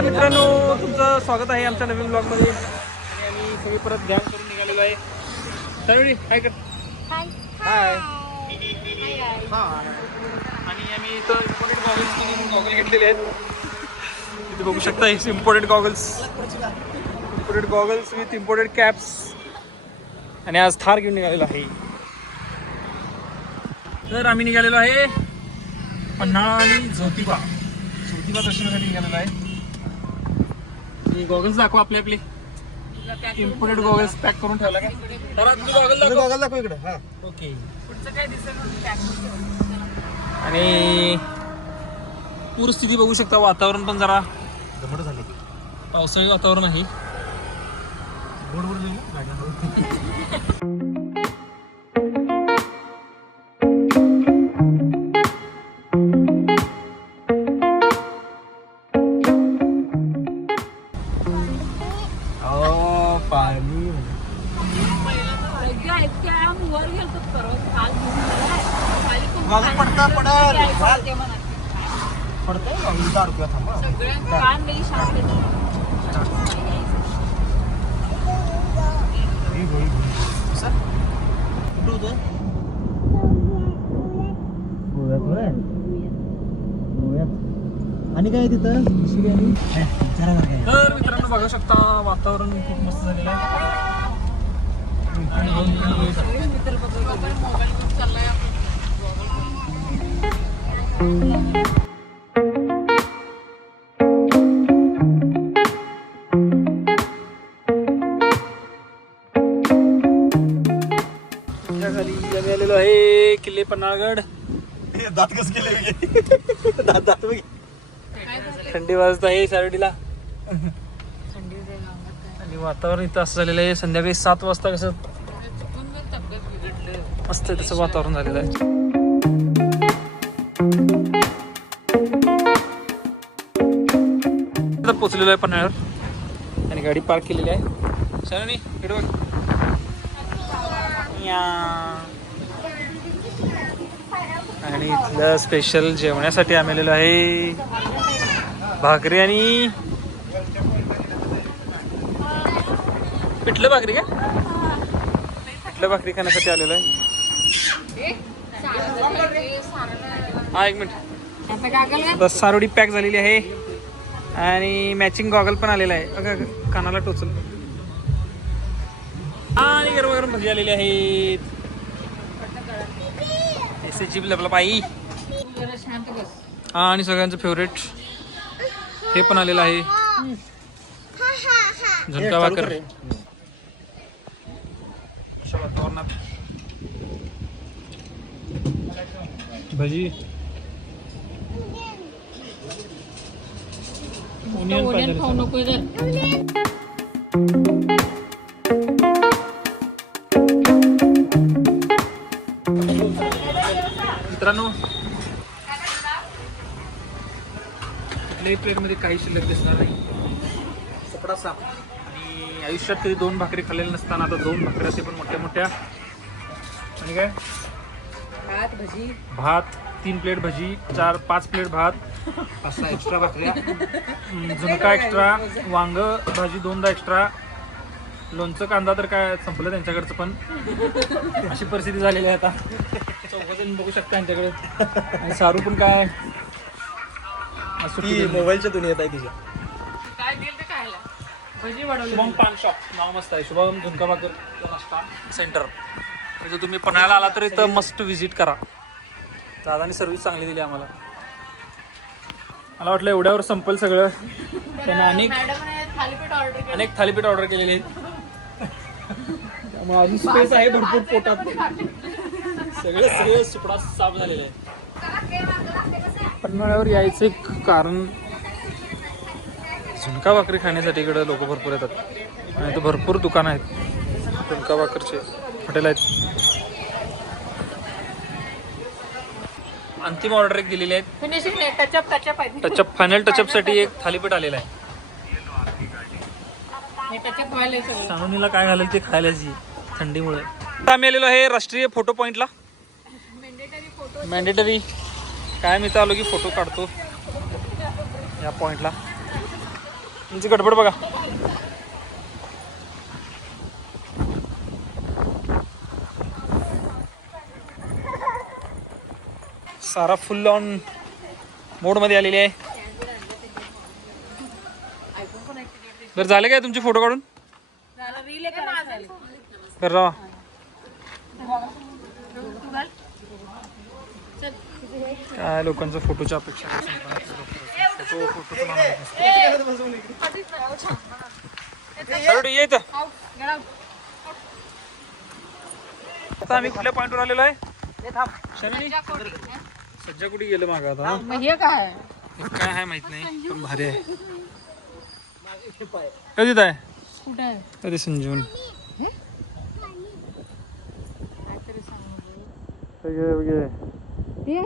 नमस्कार मित्रांनो, तुमचं स्वागत आहे आमच्या नवीन ब्लॉगमध्ये. आणि आम्ही सगळी परत ध्यान करून निघालेलो आहे. सर्वडी काय कर हाय हाय. आणि आम्ही इथं इम्पोर्टेड गॉगल घेतलेले आहेत. इथे बघू शकता imported goggles with imported caps. आणि आज थार घेऊन निघालेलो आहे. तर आम्ही निघालेलो आहे पन्हाळा आणि ज्योतिबा दर्शनासाठी निघालेलो आहे. गॉगल्स दाखव आपले इम्पोर्टेड गॉगल्स पॅक करून ठेवला का? गॉगल दाखव इकडे. हा ओके. आणि पूरस्थिती बघू शकता. वातावरण पण जरा दमट झाले. पावसाळी वातावरण आहे. आणि काय तिथं तर मित्रांनो बघू शकता वातावरण खूप मस्त झालेलं आहे. आम्ही आलेलो आहे किल्ले पन्हाळगड. दात कस केले दात थंडी वाजत आहे सारडीला. आणि वातावरण इथं असं झालेलं आहे. संध्याकाळी 7 वाजता कसं मस्त तसं वातावरण झालेलं आहे. आता पोचलेलो आहे पन्हाळ्यावर आणि गाडी पार्क केलेली आहे. सरांनी इकडे बघ. आणि इथलं स्पेशल जेवण्यासाठी आम्ही आलेलो आहे. भाकरी आणि पिठलं भाकरी का? पिठलं भाकरी खाण्यासाठी आलेलो आहे. हा एक मिनिट. बस सारोडी पॅक झालेली आहे आणि मॅचिंग गॉगल पण आलेला आहे. अगं कानाला टोचल. आणि गरम गरम भजी आलेली आहेत. एसएची लपलपाई. हा आणि सगळ्यांचं फेवरेट हे पण आलेलं आहे. झुणका भाकर. वातावरणात भजी ओनियन खाऊ नको. मित्रांनो कुठल्याही प्लेटमध्ये काही शिल्लक दिसणार नाही. कपडा साफ. आणि आयुष्यात कधी 2 भाकरी खाल्लेल्या नसताना आता 2 भाकऱ्या, ते पण मोठ्या मोठ्या. आणि काय भात 3 प्लेट भजी, 4-5 प्लेट भात, 5-6 एक्स्ट्रा भाकऱ्या, झुणका एक्स्ट्रा, वांग भाजी 2दा एक्स्ट्रा, लोणचं कांदा तर काय संपलं त्यांच्याकडचं. पण अशी परिस्थिती झालेली आहे आता. 4 जण बघू शकता त्यांच्याकडे. आणि सारू पण काय मोबाईलच्या दुनियेत आहे तिच्या. शुभम पान शॉप नाव मस्त आहे. शुभम झुणका भाकर नाश्ता सेंटर. जर तुम्ही पन्हाळ्याला आला तर इथं मस्ट व्हिजिट करा. दादानी सर्व्हिस चांगली दिली आम्हाला. मला वाटलं एवढ्यावर संपल सगळं. त्यांना अनेक थालीपीठ ऑर्डर केलेले आहेत. त्यामुळे अजून स्पेस आहे भरपूर पोटात. सगळं सुपडा साफ झालेलं आहे. पन्हाळ्यावर यायचं एक कारण झुणका भाकरी खाण्यासाठी इकडे लोक भरपूर येतात. आणि इथं भरपूर दुकान आहेत झुणका भाकरचे, हॉटेल आहेत. अंतिम ऑर्डर एक दिलेली आहे. टचअप फायनल टचअपसाठी एक थालीपीठ आलेला आहे. सानूनीला काय घालेल ते खायलाच थंडीमुळे. आम्ही आलेलो आहे राष्ट्रीय फोटो पॉइंटला. मॅन्डेटरी काय मी तर आलो की फोटो काढतो या पॉइंटला. तुमची गडबड बघा. सारा फुल ऑन मोड मध्ये आलेली आहे. बरं झाले काय तुमचे फोटो काढून? बरं राहा. काय लोकांचा फोटोच्या अपेक्षा येत. आता आम्ही कुठल्या पॉइंटवर आलेलो आहे? सज्जा कुठे गेलं माग आता? हे काय काय आहे माहित नाही पण भारी आहे. कधी आहे? कुठे आहे? कधी संजीवन ते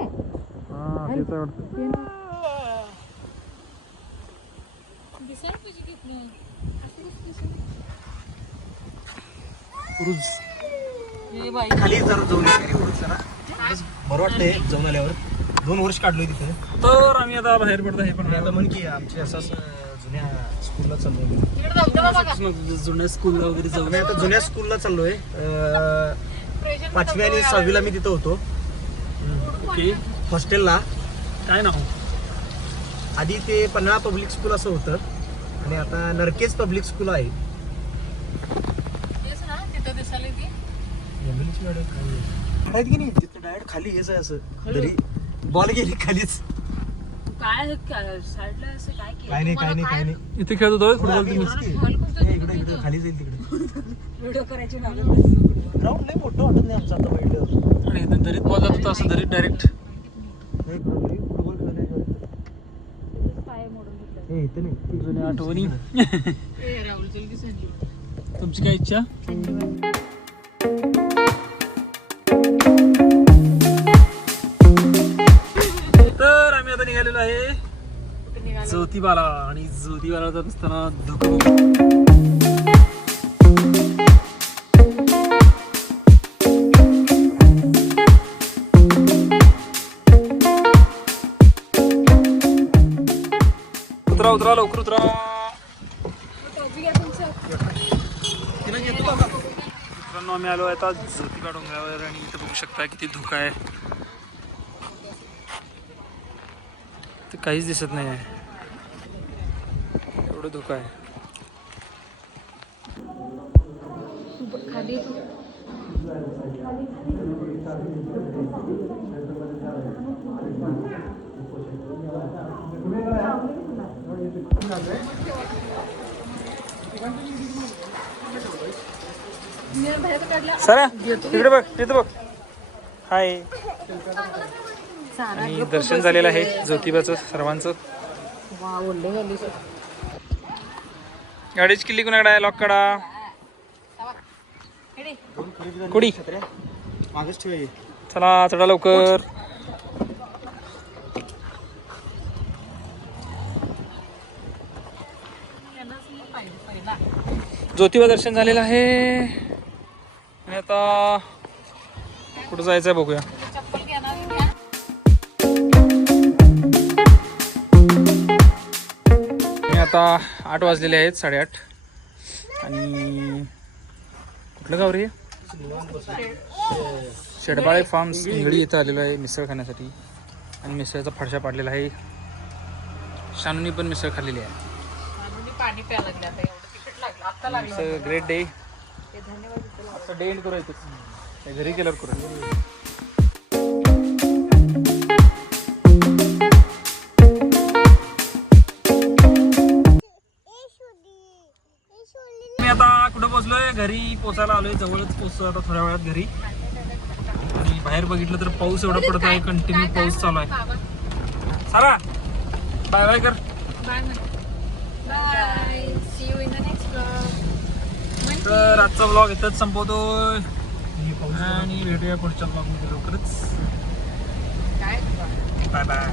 खाली जरा जाऊन जरा बरं वाटतंय जाऊन आल्यावर. 2 वर्ष काढलोय तिथे. तर आम्ही आता बाहेर पडतो. हे पण आणि आता म्हण की आमच्या असंच जुन्या स्कूलला चाललोय. जुन्या स्कूलला वगैरे जाऊ. आम्ही आता जुन्या स्कूलला चाललोय. 5वी आणि 6वीला मी तिथं होतो ओके. हॉस्टेलला. काय नाव? आधी ते पन्हाळा पब्लिक स्कूल असं होतं आणि आता नरकेज पब्लिक स्कूल आहे. तिथं दिसायला ती आहेत की नाही तिथं डायरेक्ट खाली हेच आहे असं तरी बॉल गेली खालीच. काय साईडला असं काय केलं? काय नाही काय नाही काय नाही. इथे खेळत होतो फुटबॉल. इकडे इकडे खाली जाईल तिकडे. व्हिडिओ करायची ना. ग्राउंड नाही मोठं वाटत नाही आमचं आता पहिलं. आणि इथं दरीत बॉल जात होता असं दरीत डायरेक्ट. फुटबॉल खेळायला पाय मोडून घेतलं. इथं नाही. जुन्या आठवणी. राहुल चल की संजू. तुमची काय इच्छा? तर आम्ही आता निघालेलो आहे ज्योतिबाला. आणि ज्योतिबाला जात असताना धुकं उतरा उतरा लवकर उतरा. मित्रांनो आम्ही आलो आहे आता ज्योतिबा डोंगरावर आणि इथं बघू शकता किती धुकं आहे. ते काहीच दिसत नाही आहे एवढं धुकं आहे. खाली सर तिकडे बघ तिथं बघ. हाय. आणि दर्शन झालेलं आहे ज्योतिबाचं सर्वांचं. वा ओल्ले झाली. गाडीची किल्ली कुणाकडे आहे? लॉक काढा. कुडी मागच ठेवा. चला चढा लवकर. ज्योतिबा दर्शन झालेलं आहे आणि आता कुठं जायचं आहे बघूया. आणि आता 8 वाजलेले आहेत 8:30. आणि कुठलं गाव रे? शेडबाळे फार्म्स इंगळी इथं आलेलो आहे मिसळ खाण्यासाठी. आणि मिसळचा फडशा पाडलेला आहे. शानूनी पण मिसळ खाल्लेली आहे. पाणी प्यायला लागलं आता. एवढं तिकीट लागलं आता लागलं. Great day. धन्यवाद. आता डे एंड करू इथं घरी केल्यावर करू. मी आता कुठं पोहोचलोय? घरी पोचायला आलोय. जवळच पोहोचतो आता थोड्या वेळात घरी. आणि बाहेर बघितलं तर पाऊस एवढा पडत आहे. कंटिन्यू पाऊस चालू आहे. सारा बाय बाय कर. Bye. See you in the next vlog. तर आजचा व्लॉग इथंच संपवतोय आणि भेटूया पुढच्या व्लॉगमध्ये लवकरच. काय बाय बाय.